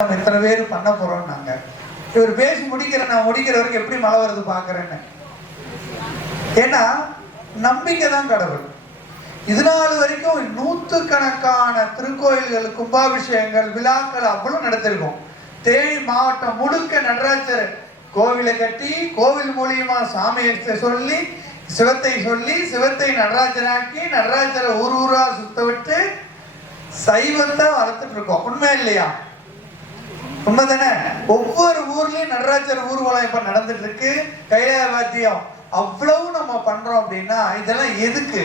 நம்ம இத்தனை பேர் பண்ண போறோம் நாங்க இவர் பேசி முடிக்கிற நான் முடிக்கிற வரைக்கும் எப்படி மழை வருது பாக்குறேன்னு ஏன்னா நம்பிக்கை தான் கடவுள். இது நாள் வரைக்கும் நூற்றுக்கணக்கான திருக்கோயில்கள் கும்பாபிஷேகங்கள் விழாக்கள் அவ்வளவு நடத்திருக்கோம். தேனி மாவட்டம் முழுக்க நடராஜர் கோவிலை கட்டி கோவில் மூலியமா சாமியை சொல்லி சிவத்தை சொல்லி சிவத்தை நடராஜராக்கி நடராஜரை ஊர் ஊரா சுத்த விட்டு சைவத்தை வளர்த்துட்டு இருக்கோம். உண்மை இல்லையா? உண்மைதானே? ஒவ்வொரு ஊர்லயும் நடராஜர் ஊர்வலம் இப்ப நடந்துட்டு இருக்கு கைலாய வாத்தியம் அவ்வளவு நம்ம பண்றோம் அப்படின்னா இதெல்லாம் எதுக்கு?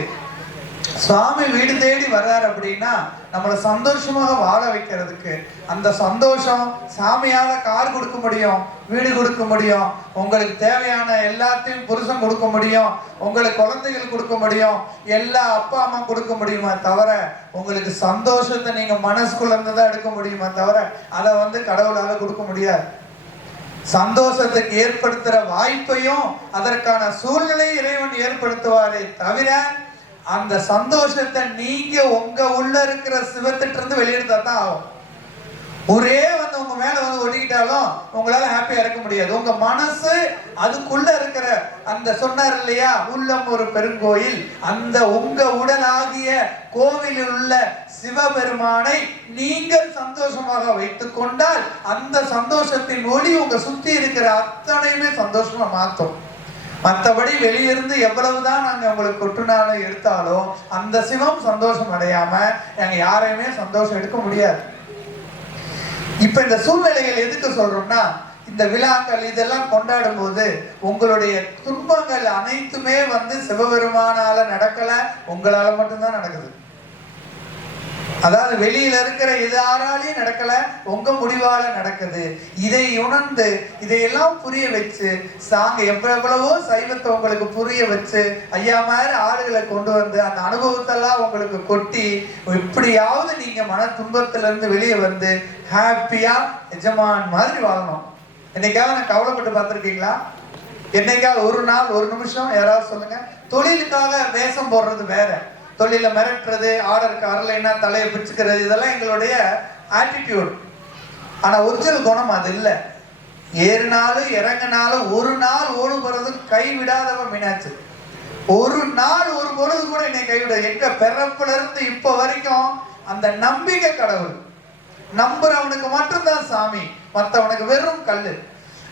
சுவாமி வீடு தேடி வர்றாரு அப்படின்னா நம்மளை சந்தோஷமாக வாழ வைக்கிறதுக்கு அந்த சந்தோஷம் சாமியால கார் கொடுக்க முடியும் வீடு கொடுக்க முடியும் உங்களுக்கு தேவையான எல்லாத்தையும் புருஷன் கொடுக்க முடியும் உங்களுக்கு குழந்தைகள் கொடுக்க முடியும் எல்லா அப்பா அம்மா கொடுக்க முடியுமா தவிர உங்களுக்கு சந்தோஷத்தை நீங்க மனசுக்குள்ள இருந்து தான் எடுக்க முடியுமா தவிர அதை வந்து கடவுளால கொடுக்க முடியாது. சந்தோஷத்துக்கு ஏற்படுத்துற வாய்ப்பையும் அதற்கான சூழ்நிலை இறைவன் ஏற்படுத்துவாரே தவிர அந்த சந்தோஷத்தை நீங்க உங்க உள்ள இருக்கிற சிவத்திட்ட இருந்து வெளியெடுத்தா தான் ஆகும். ஒரே வந்து உங்க மேல வந்து ஒட்டிக்கிட்டாலும் உங்களால ஹாப்பியா இருக்க முடியாது. உங்க மனசு அதுக்குள்ள இருக்கிற அந்த சொன்னார் இல்லையா? உள்ளம் ஒரு பெருங்கோயில். அந்த உங்க உடலாகிய கோவிலில் உள்ள சிவபெருமானை நீங்கள் சந்தோஷமாக வைத்து கொண்டால் அந்த சந்தோஷத்தின் ஒளி உங்க சுத்தி இருக்கிற அத்தனையுமே சந்தோஷமா மாத்தும். மற்றபடி வெளியிருந்து எவ்வளவுதான் நாங்கள் உங்களுக்கு கொட்டுனாலும் எடுத்தாலும் அந்த சிவம் சந்தோஷம் அடையாம நாங்கள் யாரையுமே சந்தோஷம் எடுக்க முடியாது. இப்ப இந்த சூழ்நிலைகள் எதுக்கு சொல்றோம்னா இந்த விழாக்கள் இதெல்லாம் கொண்டாடும் போது உங்களுடைய துன்பங்கள் அனைத்துமே வந்து சிவபெருமானால நடக்கல உங்களால மட்டும்தான் நடக்குது. அதாவது வெளியில இருக்கிற யாராலையும் நடக்கல உங்க முடிவால நடக்குது. இதை உணர்ந்து இதையெல்லாம் புரிய வச்சு சாங்க எவ்வளவோ சைவத்தை உங்களுக்கு புரிய வச்சு ஐயா மாதிரி ஆளுகளை கொண்டு வந்து அந்த அனுபவத்தெல்லாம் உங்களுக்கு கொட்டி எப்படியாவது நீங்க மன துன்பத்துல இருந்து வெளியே வந்து ஹாப்பியா எஜமான் மாதிரி வாழணும். என்னைக்காவது நான் கவலைப்பட்டு பார்த்துருக்கீங்களா? என்னைக்காவது ஒரு நாள் ஒரு நிமிஷம் யாராவது சொல்லுங்க. தொழிலுக்காக வேஷம் போடுறது வேற. தொழில மிரட்டுறது ஆர்டருக்கு வரலைன்னா தலையை பிடிச்சிக்கிறது இதெல்லாம் எங்களுடைய ஆட்டிடியூட் ஆனால் ஒரிஜினல் குணம் அது இல்லை. ஏறினாலும் இறங்கினாலும் ஒரு நாள் ஓடு போறது கை மீனாச்சு ஒரு நாள் ஒரு பொழுது கூட என்னை கைவிட எங்க பிறப்புல இருந்து இப்ப வரைக்கும் அந்த நம்பிக்கை கடவுள். நம்புறவனுக்கு மட்டும்தான் சாமி மற்றவனுக்கு வெறும் கல்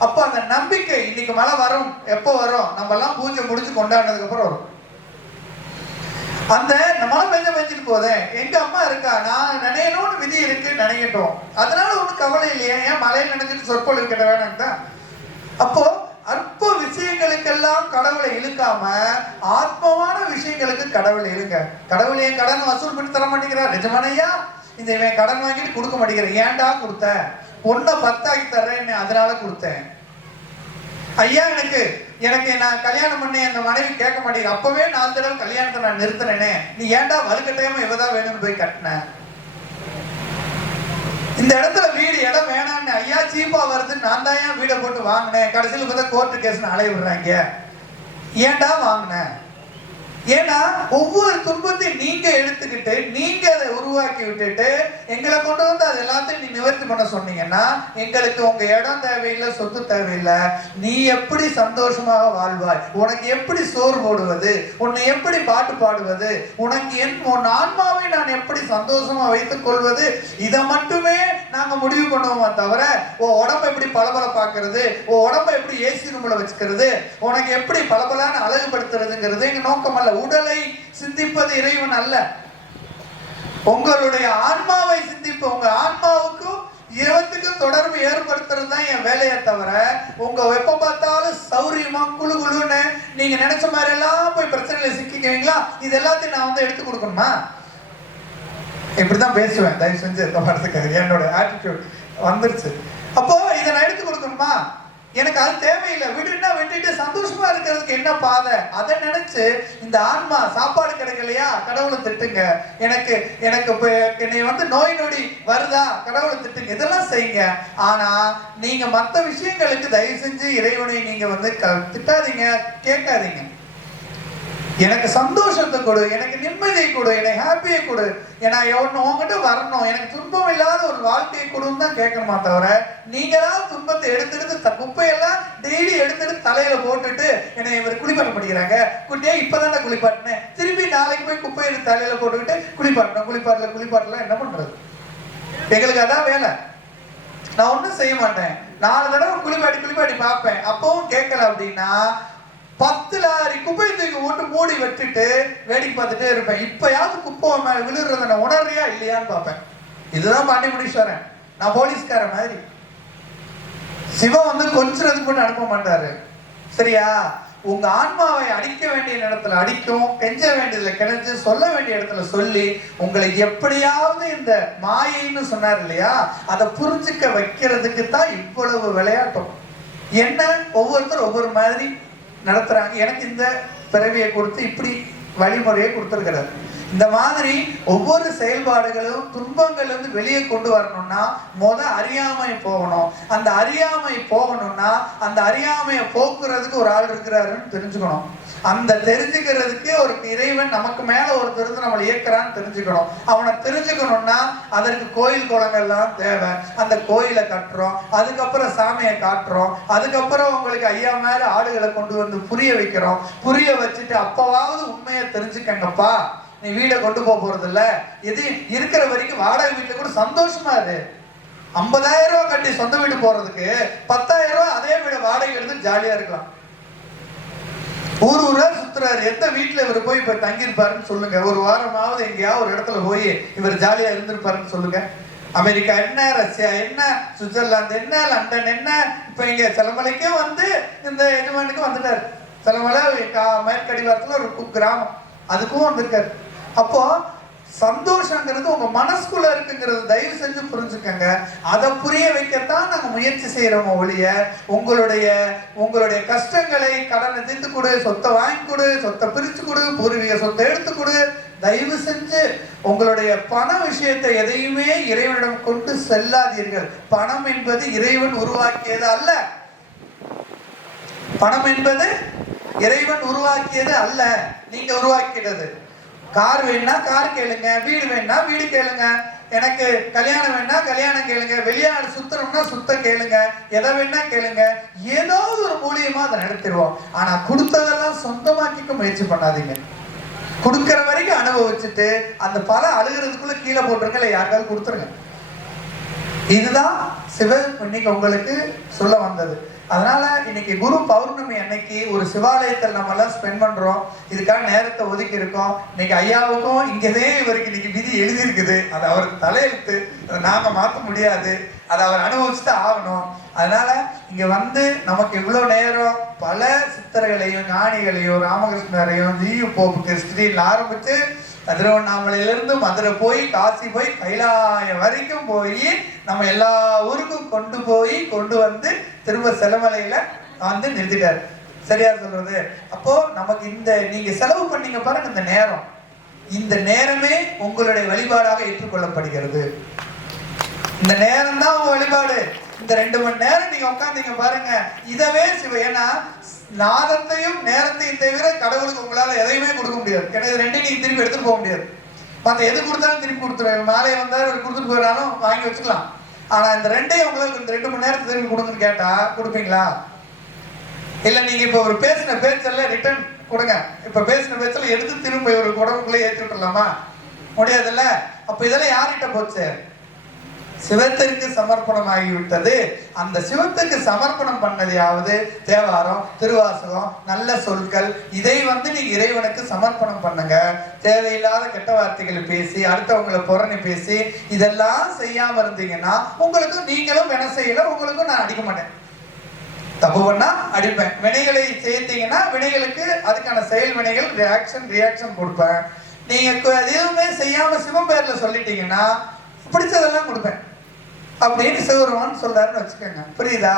அப்போ அந்த நம்பிக்கை இன்னைக்கு மழை வரும் எப்போ வரும்? நம்ம எல்லாம் பூஜை முடிச்சு கொண்டாடினதுக்கு அப்புறம் வரும். அந்த மழை பெஞ்ச பெஞ்சிட்டு போதேன் எங்க அம்மா இருக்கா நான் நினையணும்னு விதி இருக்கு நினைக்கட்டும் அதனால ஒண்ணும் கவலை இல்லையே ஏன் மலையில் நினைச்சிட்டு சொற்பொழிவு இருக்கிற வேணாம் தான். அப்போ அற்ப விஷயங்களுக்கெல்லாம் கடவுளை இழுக்காம ஆத்மமான விஷயங்களுக்கு கடவுளை இழுங்க. கடவுள் என் கடன் வசூல் பண்ணி தர மாட்டேங்கிறார். நிஜமானையா இந்த இவன் கடன் வாங்கிட்டு கொடுக்க மாட்டேங்கிறேன் ஏன்டா கொடுத்த? பொண்ணை பத்தாக்கி தர்றேன் அதனால கொடுத்தேன். ஐயா எனக்கு எனக்கு நான் கல்யாணம் பண்ண என் மனைவி கேட்க மாட்டேங்குது. அப்பவே நாலு தடவை கல்யாணத்தை நான் நிறுத்தினேனே. நீ ஏன்டா வலுக்கட்டாயமா இவதான் வேணும்னு போய் கட்டின? இந்த இடத்துல வீடு இடம் வேணாம்னு ஐயா சீப்பா வருது நான் தான் ஏன் வீடை போட்டு வாங்கினேன்? கடைசியில் பார்த்தா கோர்ட்டு கேஸ்னு அலைய விடுறாங்க. ஏன்டா வாங்கினேன் ஏன்னா ஒவ்வொரு துன்பத்தையும் நீங்க எடுத்துக்கிட்டு நீங்க அதை உருவாக்கி விட்டுட்டு எங்களை கொண்டு வந்து அது எல்லாத்தையும் நீ நிவர்த்தி பண்ண சொன்னீங்கன்னா எங்களுக்கு உங்க இடம் தேவையில்லை சொத்து தேவையில்லை. நீ எப்படி சந்தோஷமாக வாழ்வாய்? உனக்கு எப்படி சோறு போடுவது? உன்னை எப்படி பாட்டு பாடுவது? உனக்கு என் உன் ஆன்மாவை நான் எப்படி சந்தோஷமா வைத்துக் கொள்வது? இதை மட்டுமே நாங்க முடிவு பண்ணுவோமா தவிர உன் உடம்ப எப்படி பளபளப்பாக்குறது? உன் உடம்ப எப்படி ஏசி ரூம்ல வச்சுக்கிறது? உனக்கு எப்படி பளபளன்னு அழகுபடுத்துறதுங்கிறது எங்க நோக்கமல்ல. உடலை சிந்திப்பது இறைவன் அல்ல. உங்களுடைய ஆன்மாவை சிந்திப்பு உங்க ஆன்மாவுக்கும் இரவத்துக்கும் தொடர்பு ஏற்படுத்துறது தான் என் வேலையை தவிர உங்க வெப்ப பார்த்தாலும் சௌரியமா குழு குழுன்னு நீங்க நினைச்ச மாதிரி எல்லாம் போய் பிரச்சனையில சிக்கிக்குவீங்களா இது எல்லாத்தையும் நான் வந்து எடுத்து கொடுக்கணுமா? இப்படிதான் பேசுவேன். தயவு செஞ்சு இந்த படத்துக்கு என்னோட ஆட்டிடியூட் வந்துருச்சு. அப்போ இதை நான் எடுத்து கொடுக்கணுமா? எனக்கு அது தேவையில்லை. விடுன்னா விட்டுட்டு சந்தோஷமா இருக்கிறதுக்கு என்ன பாதை? அதை நினைச்சு இந்த ஆன்மா சாப்பாடு கிடைக்கலையா? கடவுளை திட்டுங்க. எனக்கு எனக்கு என்னை வந்து நோய் நொடி வருதா? கடவுளை திட்டுங்க. இதெல்லாம் செய்யுங்க. ஆனா நீங்க மற்ற விஷயங்களுக்கு தயவு செஞ்சு இறைவனை நீங்க வந்து க- திட்டாதீங்க. கேட்காதீங்க. எனக்கு சந்தோஷத்தை கொடு எனக்கு நிம்மதியை கொடு எனக்கு ஹாப்பியை கொடு. ஏன்னா ஒன்று உங்ககிட்ட வரணும். எனக்கு துன்பம் இல்லாத ஒரு வாழ்க்கையை கொடுன்னு தான் கேட்கணுமா தவிர நீங்களா துன்பத்தை எடுத்து எடுத்து குப்பையெல்லாம் டெய்லி எடுத்து எடுத்து தலையில போட்டுட்டு என்னை இவர் குளிப்பாட்ட படிக்கிறாங்க குட்டியா இப்பதானே குளிப்பாட்டினேன். திருப்பி நாளைக்கு போய் குப்பை எடுத்து தலையில போட்டுக்கிட்டு குளிப்பாட்டணும். குளிப்பாட்டல குளிப்பாட்டல என்ன பண்றது? எங்களுக்கு அதான் வேலை. நான் ஒன்றும் செய்ய மாட்டேன். நாலு தடவை குளிப்பாடி குளிப்பாடி பார்ப்பேன். அப்பவும் கேட்கல அப்படின்னா பத்து லாரி குப்பை தூக்கி போட்டு மூடி வச்சுட்டு வேடிக்கை பார்த்துட்டே இருப்பேன். இப்பயாவது குப்பை மேல விழுறத நான் உணர்றியா இல்லையான்னு பார்ப்பேன். இதுதான் பாண்டி முனீஸ்வரன் நான் போலீஸ்காரன் மாதிரி. சிவன் வந்து கொஞ்சம் மட்டும் அனுப்ப மாட்டாரு. சரியா? உங்க ஆன்மாவை அடிக்க வேண்டிய இடத்துல அடிக்கும் கெஞ்ச வேண்டியதுல கிணஞ்சு சொல்ல வேண்டிய இடத்துல சொல்லி உங்களை எப்படியாவது இந்த மாயைன்னு சொன்னார் இல்லையா? அதை புரிஞ்சுக்க வைக்கிறதுக்கு தான் இவ்வளவு விளையாட்டம். என்ன? ஒவ்வொருத்தர் ஒவ்வொரு மாதிரி நடத்துறாங்க. எனக்கு இந்த பிறவியை கொடுத்து இப்படி வழிமுறையை கொடுத்துருக்கிறார். இந்த மாதிரி ஒவ்வொரு செயல்பாடுகளும் துன்பங்கள் வந்து வெளியே கொண்டு வரணும்னா முத அறியாமை போகணும். அந்த அறியாமை போகணும்னா அந்த அறியாமையை போக்குறதுக்கு ஒரு ஆள் இருக்கிறாருன்னு தெரிஞ்சுக்கணும். அந்த தெரிஞ்சுக்கிறதுக்கே ஒரு இறைவன் நமக்கு மேல ஒரு தெரிஞ்சு நம்மளை இயக்குறான்னு தெரிஞ்சுக்கணும். அவனை தெரிஞ்சுக்கணும்னா அதற்கு கோயில் குளங்கள்லாம் தேவை. அந்த கோயிலை கட்டுறோம். அதுக்கப்புறம் சாமியை காட்டுறோம். அதுக்கப்புறம் உங்களுக்கு ஐயா மேல ஆடுகளை கொண்டு வந்து புரிய வைக்கிறோம். புரிய வச்சுட்டு அப்பவாவது உண்மையை தெரிஞ்சுக்கங்கப்பா. நீ வீடை கொண்டு போக போறது இல்ல இது இருக்கிற வரைக்கும் வாடகை வீட்டுல கூட சந்தோஷமா இரு. ஐம்பதாயிரம் ரூபாய் கட்டி சொந்த வீடு போறதுக்கு பத்தாயிரம் ரூபாய் அதே வீட வாடகை எடுத்து ஜாலியா இருக்கலாம். ஊர் ஊரா சுத்துறாரு. எந்த வீட்டுல இவர் போய் இப்ப தங்கியிருப்பாருன்னு சொல்லுங்க. ஒரு வாரமாவது எங்கேயாவது ஒரு இடத்துல போய் இவர் ஜாலியா இருந்திருப்பாருன்னு சொல்லுங்க. அமெரிக்கா என்ன ரஷ்யா என்ன சுவிட்சர்லாந்து என்ன லண்டன் என்ன? இப்ப இங்க சிலமலைக்கே வந்து இந்த எஜமானுக்கு வந்துட்டாரு. சிலமலை கா- மேற்கடிவாரத்துல ஒரு கு- கிராமம். அதுக்கும் வந்திருக்காரு. அப்போ சந்தோஷங்கிறது உங்க மனசுக்குள்ள இருக்குங்கிறது தயவு செஞ்சு புரிஞ்சுக்கங்க. அதை புரிய வைக்கத்தான் நாங்க முயற்சி செய்யறோம் ஒழிய உங்களுடைய உங்களுடைய கஷ்டங்களை கடனை தீர்த்து கொடு சொத்தை வாங்கி கொடு சொத்தை பிரிச்சு கொடு பூர்வீக சொத்தை எடுத்து கொடு. தயவு செஞ்சு உங்களுடைய பண விஷயத்தை எதையுமே இறைவனிடம் கொண்டு செல்லாதீர்கள். பணம் என்பது இறைவன் உருவாக்கியது அல்ல. பணம் என்பது இறைவன் உருவாக்கியது அல்ல. நீங்க உருவாக்கினது கார் வேணும்னா கார் கேளுங்க வீடு வேணும்னா வீடு கேளுங்க. எனக்கு கல்யாணம் வேணா கல்யாணம் கேளுங்க வெளியாடு சுத்தணும்னா சுத்த கேளுங்க எதை வேணா கேளுங்க. ஏதோ ஒரு மூலியமா அதை நடத்திடுவோம். ஆனா கொடுத்ததெல்லாம் சொந்தமாக்கிக்க முயற்சி பண்ணாதீங்க. கொடுக்கிற வரைக்கும் அனுபவிச்சுட்டு அந்த பல அழுகிறதுக்குள்ள கீழே போட்டுருங்க இல்லை யாருக்காவது கொடுத்துருங்க. இதுதான் சிவன் இன்னைக்கு உங்களுக்கு சொல்ல வந்தது. அதனால இன்னைக்கு குரு பௌர்ணமி அன்னைக்கு ஒரு சிவாலயத்தில் நம்ம எல்லாம் ஸ்பெண்ட் பண்றோம். இதுக்காக நேரத்தை ஒதுக்கி இருக்கோம். இன்னைக்கு ஐயாவுக்கும் இங்கதே இவருக்கு இன்னைக்கு விதி எழுதியிருக்குது. அது அவருக்கு தலையெழுத்து. அதை நாம மாற்ற முடியாது. அதை அவர் அனுபவிச்சுட்டு ஆகணும். அதனால இங்க வந்து நமக்கு இவ்வளவு நேரம் பல சித்தர்களையும் ஞானிகளையும் ராமகிருஷ்ணரையும் ஜியு போப்பு கிறிஸ்டின் ஆரம்பிச்சு திருவண்ணாமலையிலிருந்து மதுரை போய் காசி போய் கைலாயம் வரைக்கும் போய் நம்ம எல்லா ஊருக்கும் கொண்டு போய் கொண்டு வந்து திரும்ப செலமலையில வந்து நிறுத்திட்டார். சரியா சொல்றது? அப்போ நமக்கு இந்த நீங்க செலவு பண்ணீங்க பாருங்க இந்த நேரம். இந்த நேரமே உங்களுடைய வழிபாடாக ஏற்றுக்கொள்ளப்படுகிறது. இந்த நேரம் தான் உங்க வழிபாடு. இந்த ரெண்டு மணி நேரம் நீங்க உட்காந்தீங்க பாருங்க. இதவே சிவ ஏன்னா நாதத்தையும் நேரத்தையும் தவிர கடவுளுக்கு உங்களால எதையுமே கொடுக்க முடியாது. ஏன்னா இது ரெண்டையும் நீங்க திருப்பி எடுத்துட்டு போக முடியாது. மற்ற எது கொடுத்தாலும் திருப்பி கொடுத்துருவேன். மாலை வந்தாரு கொடுத்துட்டு போயிடறாலும் வாங்கி வச்சுக்கலாம். ஆனா இந்த ரெண்டையும் உங்களுக்கு இந்த ரெண்டு மணி நேரத்தை திருப்பி கொடுங்கன்னு கேட்டா கொடுப்பீங்களா? இல்ல நீங்க இப்ப ஒரு பேசின பேச்செல்லாம் ரிட்டர்ன் கொடுங்க. இப்ப பேசின பேச்செல்லாம் எடுத்து திரும்ப ஒரு உடம்புக்குள்ளே ஏற்றி விட்டுலாமா முடியாதுல்ல? அப்ப இதெல்லாம் யார்கிட்ட போச்சு? சிவத்திற்கு சமர்ப்பணம் ஆகிவிட்டது அந்த சிவத்துக்கு சமர்ப்பணம் பண்ணதையாவது தேவாரம் திருவாசகம் நல்ல சொற்கள் இதை வந்து நீங்க இறைவனுக்கு சமர்ப்பணம் பண்ணுங்க. தேவையில்லாத கெட்ட வார்த்தைகளை பேசி அடுத்தவங்களை புறணி பேசி இதெல்லாம் செய்யாம இருந்தீங்கன்னா உங்களுக்கும் நீங்களும் என்ன செய்யல உங்களுக்கும் நான் அடிக்க மாட்டேன். தப்பு பண்ணா அடிப்பேன். வினைகளை செய்தீங்கன்னா வினைகளுக்கு அதுக்கான செயல் வினைகள் ரியாக்ஷன் ரியாக்ஷன் கொடுப்பேன். நீங்க எதுவுமே செய்யாம சிவம் பேர்ல சொல்லிட்டீங்கன்னா பிடிச்சதெல்லாம் கொடுப்பேன். அப்படின்னு சிவருமான் சொல்றாருன்னு வச்சுக்கோங்க. புரியுதா?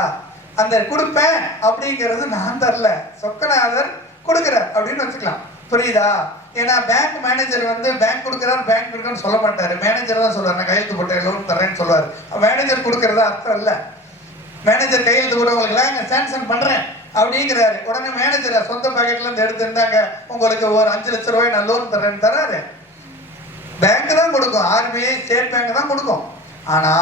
அந்த கொடுப்பேன் அப்படிங்கிறது நான் தரல. சொக்கநாதர் கொடுக்குறார் அப்படின்னு வச்சுக்கலாம். புரியுதா? ஏன்னா பேங்க் மேனேஜர் வந்து பேங்க் கொடுக்குறாரு பேங்க் கொடுக்குறான்னு சொல்ல மாட்டாரு. மேனேஜர் தான் சொல்லுவார் நான் கையெழுத்து போட்டு லோன் தரேன்னு சொல்லுவார். மேனேஜர் கொடுக்கறதா அர்த்தம் இல்லை. மேனேஜர் கையெழுத்து போட்டவங்களுக்குலாம் சாங்ஷன் பண்றேன் அப்படிங்கிறாரு. உடனே மேனேஜர் சொந்த பாக்கெட்ல இருந்து எடுத்திருந்தாங்க உங்களுக்கு ஒரு அஞ்சு லட்ச ரூபாய் நான் லோன் தரேன்னு தராரு. பேங்க் தான் கொடுக்கும். ஆர்பிஐ ஸ்டேட் பேங்க் தான் கொடுக்கும். ஆனா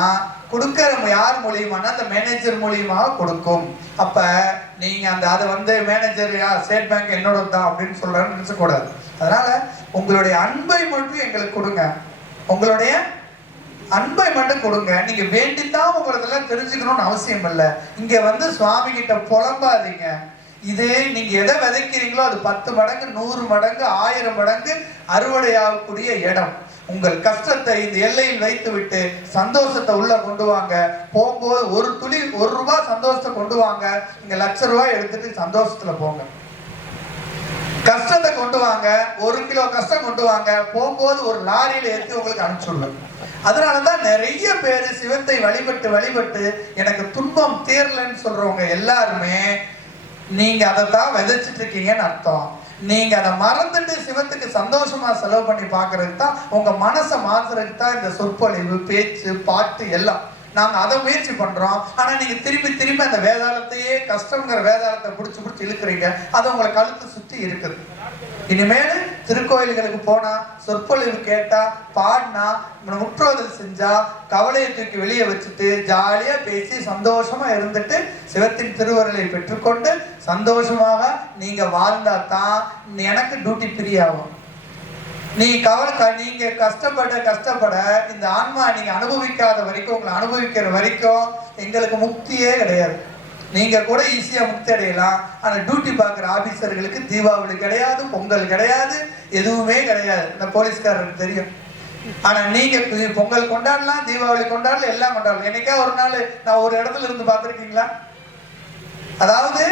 கொடுக்கற யார் மூலியமானா அந்த மேனேஜர் மூலியமாக கொடுக்கும். அப்ப நீங்க அந்த அதை வந்து மேனேஜர் ஸ்டேட் பேங்க் என்னோட தான் அப்படின்னு சொல்றாருன்னு நினச்சக்கூடாது அதனால உங்களுடைய அன்பை மட்டும் எங்களுக்கு கொடுங்க. உங்களுடைய அன்பை மட்டும் கொடுங்க. நீங்க வேண்டித்தான் உங்களதெல்லாம் தெரிஞ்சுக்கணும்னு அவசியம் இல்லை. இங்க வந்து சுவாமி கிட்ட புலம்பாதீங்க. இது நீங்க எதை விதைக்கிறீங்களோ அது பத்து மடங்கு நூறு மடங்கு ஆயிரம் மடங்கு அறுவடையாகக்கூடிய இடம். உங்கள் கஷ்டத்தை இந்த எல்லையில் வைத்துவிட்டு சந்தோஷத்தை உள்ள கொண்டு வாங்க. போகும்போது ஒரு துளி ஒரு ரூபாய் சந்தோஷத்தை கொண்டு வாங்க. நீங்க லட்ச ரூபாய் எடுத்துட்டு சந்தோஷத்துல போங்க. கஷ்டத்தை கொண்டு வாங்க. ஒரு கிலோ கஷ்டம் கொண்டு வாங்க. போகும்போது ஒரு லாரியில ஏற்றி உங்களுக்கு அனுப்பிச்சுடுவேன். அதனாலதான் நிறைய பேர் சிவத்தை வழிபட்டு வழிபட்டு எனக்கு துன்பம் தீரலன்னு சொல்றவங்க எல்லாருமே நீங்க அதை தான் விதைச்சிட்டு இருக்கீங்கன்னு அர்த்தம். நீங்க அதை மறந்துட்டு சிவத்துக்கு சந்தோஷமா செலவு பண்ணி பார்க்கறதுக்கு தான் உங்க மனசை மாத்துறதுக்கு தான் இந்த சொற்பொழிவு பேச்சு பாட்டு எல்லாம். நாங்க அதை முயற்சி பண்றோம். ஆனா நீங்க திரும்பி திரும்பி அந்த வேதாளத்தையே கஷ்டங்கிற வேதாளத்தை பிடிச்சி பிடிச்சி இழுக்கிறீங்க. அது உங்களை கழுத்து சுத்தி இருக்குது. இனிமேல் திருக்கோயில்களுக்கு போனா சொற்பொழிவு கேட்டா பாடினா முற்றோதல் செஞ்சா கவலையை தூக்கி வெளியே வச்சுட்டு ஜாலியா பேசி சந்தோஷமா இருந்துட்டு சிவத்தின் திருவருளை பெற்றுக்கொண்டு சந்தோஷமாக நீங்க வாழ்ந்தா தான் எனக்கு டியூட்டி ஃப்ரீ ஆகும். நீ கவலை நீங்க கஷ்டப்பட கஷ்டப்பட இந்த ஆன்மா நீங்க அனுபவிக்காத வரைக்கும் உங்களை அனுபவிக்கிற வரைக்கும் எங்களுக்கு முக்தியே கிடையாது. நீங்க கூட ஈஸியா முக்தி அடையலாம். ஆனா டியூட்டி பார்க்குற ஆபீசர்களுக்கு தீபாவளி கிடையாது பொங்கல் கிடையாது எதுவுமே கிடையாது. இந்த போலீஸ்காரருக்கு தெரியும். ஆனா நீங்க பொங்கல் கொண்டாடலாம் தீபாவளி கொண்டாடலாம் எல்லாம் கொண்டாடலாம். என்னைக்கா ஒரு நாள் நான் ஒரு இடத்துல இருந்து பார்த்துருக்கீங்களா? அதாவது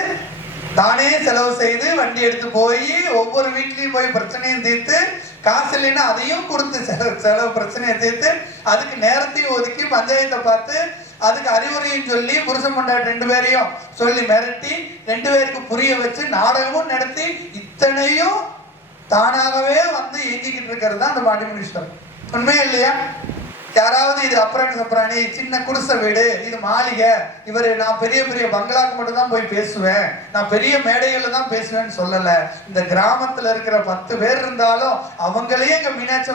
தானே செலவு செய்து வண்டி எடுத்து போய் ஒவ்வொரு வீட்லயும் போய் பிரச்சனையும் தீர்த்து காசு இல்லைன்னா அதையும் கொடுத்து செலவு செலவு பிரச்சனையை தீர்த்து அதுக்கு நேரத்தையும் ஒதுக்கி பஞ்சாயத்தை பார்த்து அதுக்கு அறிவுரையும் சொல்லி புருஷன் பொண்டாட்டி ரெண்டு பேரையும் சொல்லி மிரட்டி ரெண்டு பேருக்கு புரிய வச்சு நாடகமும் நடத்தி இத்தனையும் தானாகவே வந்து இயங்கிக்கிட்டு இருக்கிறது தான் அந்த பாண்டி மினிஸ்டர் உண்மையா இல்லையா? யாராவது இது அப்புறாணி சப்ராணி சின்ன குடிசை வீடு இது மாளிகை இவர் நான் பெரிய பெரிய பங்களாக்கு மட்டும் தான் போய் பேசுவேன். நான் பெரிய மேடைகள்ல தான் பேசுவேன்னு சொல்லல. இந்த கிராமத்துல இருக்கிற பத்து பேர் இருந்தாலும் அவங்களையே எங்கள் மீனாட்சி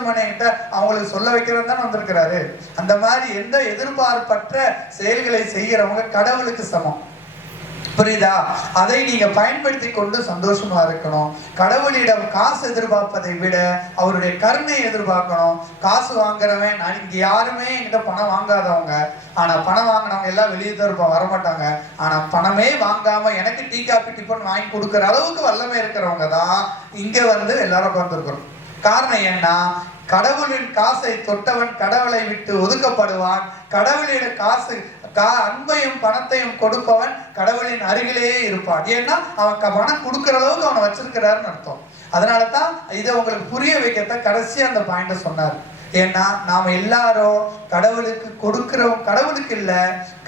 அவங்களுக்கு சொல்ல வைக்கிறது தான் வந்திருக்கிறாரு. அந்த மாதிரி எந்த எதிர்பார்ப்பற்ற செயல்களை செய்கிறவங்க கடவுளுக்கு சமம். புரியுதா? அதை நீங்க பயன்படுத்தி கொண்டு சந்தோஷமா இருக்கணும். கடவுளிடம் காசு எதிர்பார்ப்பதை விட அவருடைய கருணை எதிர்பார்க்கணும். காசு வாங்குறவன் நான் இங்க யாருமே என்கிட்ட பணம் வாங்காதவங்க. ஆனா பணம் வாங்கினவங்க எல்லாம் வெளியே தான் இருப்பாங்க வரமாட்டாங்க. ஆனா பணமே வாங்காம எனக்கு டீ காப்பி டிஃபன் வாங்கி கொடுக்குற அளவுக்கு வல்லமை இருக்கிறவங்க தான் இங்க வந்து எல்லாரும் உட்காந்துருக்கிறோம் காரணம் என்ன கடவுளின் காசை தொட்டவன் கடவுளை விட்டு ஒதுக்கப்படுவான். கடவுளின் காசு கா அன்பையும் பணத்தையும் கொடுப்பவன் கடவுளின் அருகிலேயே இருப்பான். ஏன்னா அவன் பணம் கொடுக்கிற அளவுக்கு அவனை வச்சிருக்கிறாருன்னு அர்த்தம். அதனால தான் இதை உங்களுக்கு புரிய வைக்கத்தான் கடைசி அந்த பாயிண்ட சொன்னார். ஏன்னா நாம எல்லாரும் கடவுளுக்கு கொடுக்கிறோம் கடவுளுக்கு இல்ல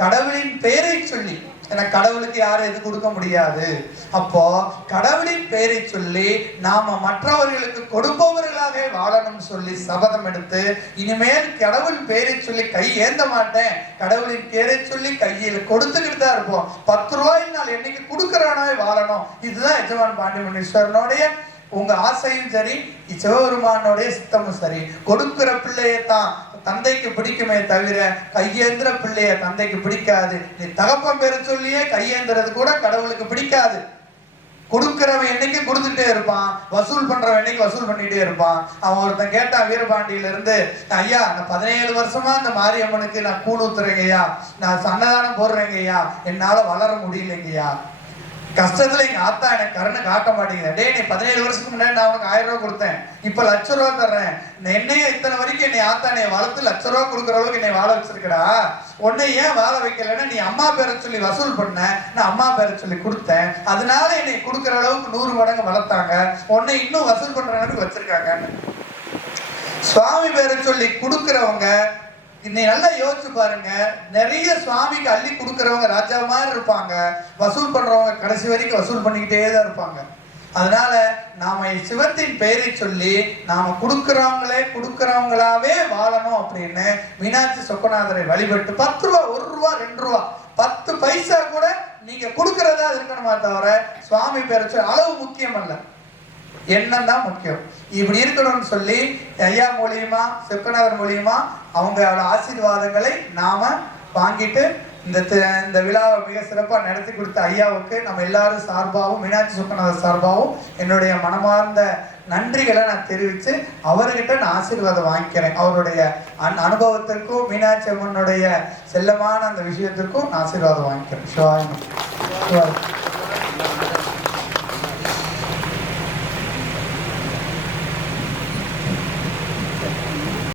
கடவுளின் பெயரை சொல்லி ஏன்னா கடவுளுக்கு யாரும் எது கொடுக்க முடியாது அப்போ கடவுளின் பெயரை சொல்லி நாம மற்றவர்களுக்கு கொடுப்பவர்களாக வாழணும்னு சொல்லி சபதம் எடுத்து இனிமேல் கடவுள் பெயரை சொல்லி கை ஏந்த மாட்டேன் கடவுளின் பெயரை சொல்லி கையில் கொடுத்துக்கிட்டு தான் இருப்போம் பத்து ரூபாயில் நான் என்னைக்கு கொடுக்கறானே வாழணும் இதுதான் எஜமான் பாண்டியமணீஸ்வரனுடைய உங்க ஆசையும் சரி சிவபெருமானுடைய சித்தமும் சரி கொடுக்கிற பிள்ளையை தான் தந்தைக்கு பிடிக்குமே தவிர கையேந்திர பிள்ளைய தந்தைக்கு பிடிக்காது. நீ தகப்பம் பெற சொல்லியே கையேந்திரது கூட கடவுளுக்கு பிடிக்காது. கொடுக்கிறவன் என்னைக்கு கொடுத்துட்டே இருப்பான்? வசூல் பண்றவன் என்னைக்கு வசூல் பண்ணிட்டே இருப்பான்? அவன் ஒருத்தன் கேட்டான் வீரபாண்டியில இருந்து ஐயா நான் பதினேழு வருஷமா அந்த மாரியம்மனுக்கு நான் கூழ் ஊத்துறேங்க நான் சன்னதானம் போடுறேங்க ஐயா என்னால வளர முடியலைங்கய்யா. கஷ்டத்துல எங்க ஆத்தா எனக்கு கருணை காட்ட மாட்டேங்குது. டே நீ பதினேழு வருஷத்துக்கு முன்னாடி நான் உனக்கு ஆயிரம் ரூபா கொடுத்தேன். இப்ப லட்ச ரூபா தர்றேன். நான் என்னைய இத்தனை வரைக்கும் என்னை ஆத்தா என்னை வளர்த்து லட்ச ரூபா கொடுக்குற அளவுக்கு என்னை வாழ வச்சிருக்கடா. உன்னை ஏன் வாழ வைக்கலன்னா நீ அம்மா பேரை சொல்லி வசூல் பண்ண நான் அம்மா பேரை சொல்லி கொடுத்தேன். அதனால என்னை கொடுக்குற அளவுக்கு நூறு மடங்கு வளர்த்தாங்க. உன்னை இன்னும் வசூல் பண்ற அளவுக்கு வச்சிருக்காங்க. சுவாமி பேரை சொல்லி கொடுக்குறவங்க இன்னைக்கு நல்லா யோசிச்சு பாருங்க. நிறைய சுவாமிக்கு அள்ளி கொடுக்குறவங்க ராஜா மாதிரி இருப்பாங்க. வசூல் பண்றவங்க கடைசி வரைக்கும் வசூல் பண்ணிக்கிட்டே தான் இருப்பாங்க. அதனால நாம சிவத்தின் பெயரை சொல்லி நாம கொடுக்கறவங்களே கொடுக்கறவங்களாவே வாழணும் அப்படின்னு மீனாட்சி சொக்கநாதரை வழிபட்டு பத்து ரூபா ஒரு ரூபா ரெண்டு ரூபா பத்து பைசா கூட நீங்க கொடுக்கறதா இருக்கணுமா தவிர சுவாமி பேரை சொல்லி அளவு முக்கியம் அல்ல எண்ணம் தான் முக்கியம்? இப்படி இருக்கணும்னு சொல்லி ஐயா மூலியமா செக்கனவர் மூலியமா அவங்களோட ஆசீர்வாதங்களை நாம வாங்கிட்டு இந்த இந்த விழாவை மிக சிறப்பாக நடத்தி கொடுத்த ஐயாவுக்கு நம்ம எல்லாரும் சார்பாகவும் மீனாட்சி சுக்கநாதர் சார்பாகவும் என்னுடைய மனமார்ந்த நன்றிகளை நான் தெரிவித்து அவர்கிட்ட நான் ஆசீர்வாதம் வாங்கிக்கிறேன். அவருடைய அன் அனுபவத்திற்கும் மீனாட்சி அம்மனுடைய செல்லமான அந்த விஷயத்திற்கும் நான் ஆசீர்வாதம் வாங்கிக்கிறேன். சிவாயம் சிவாயம்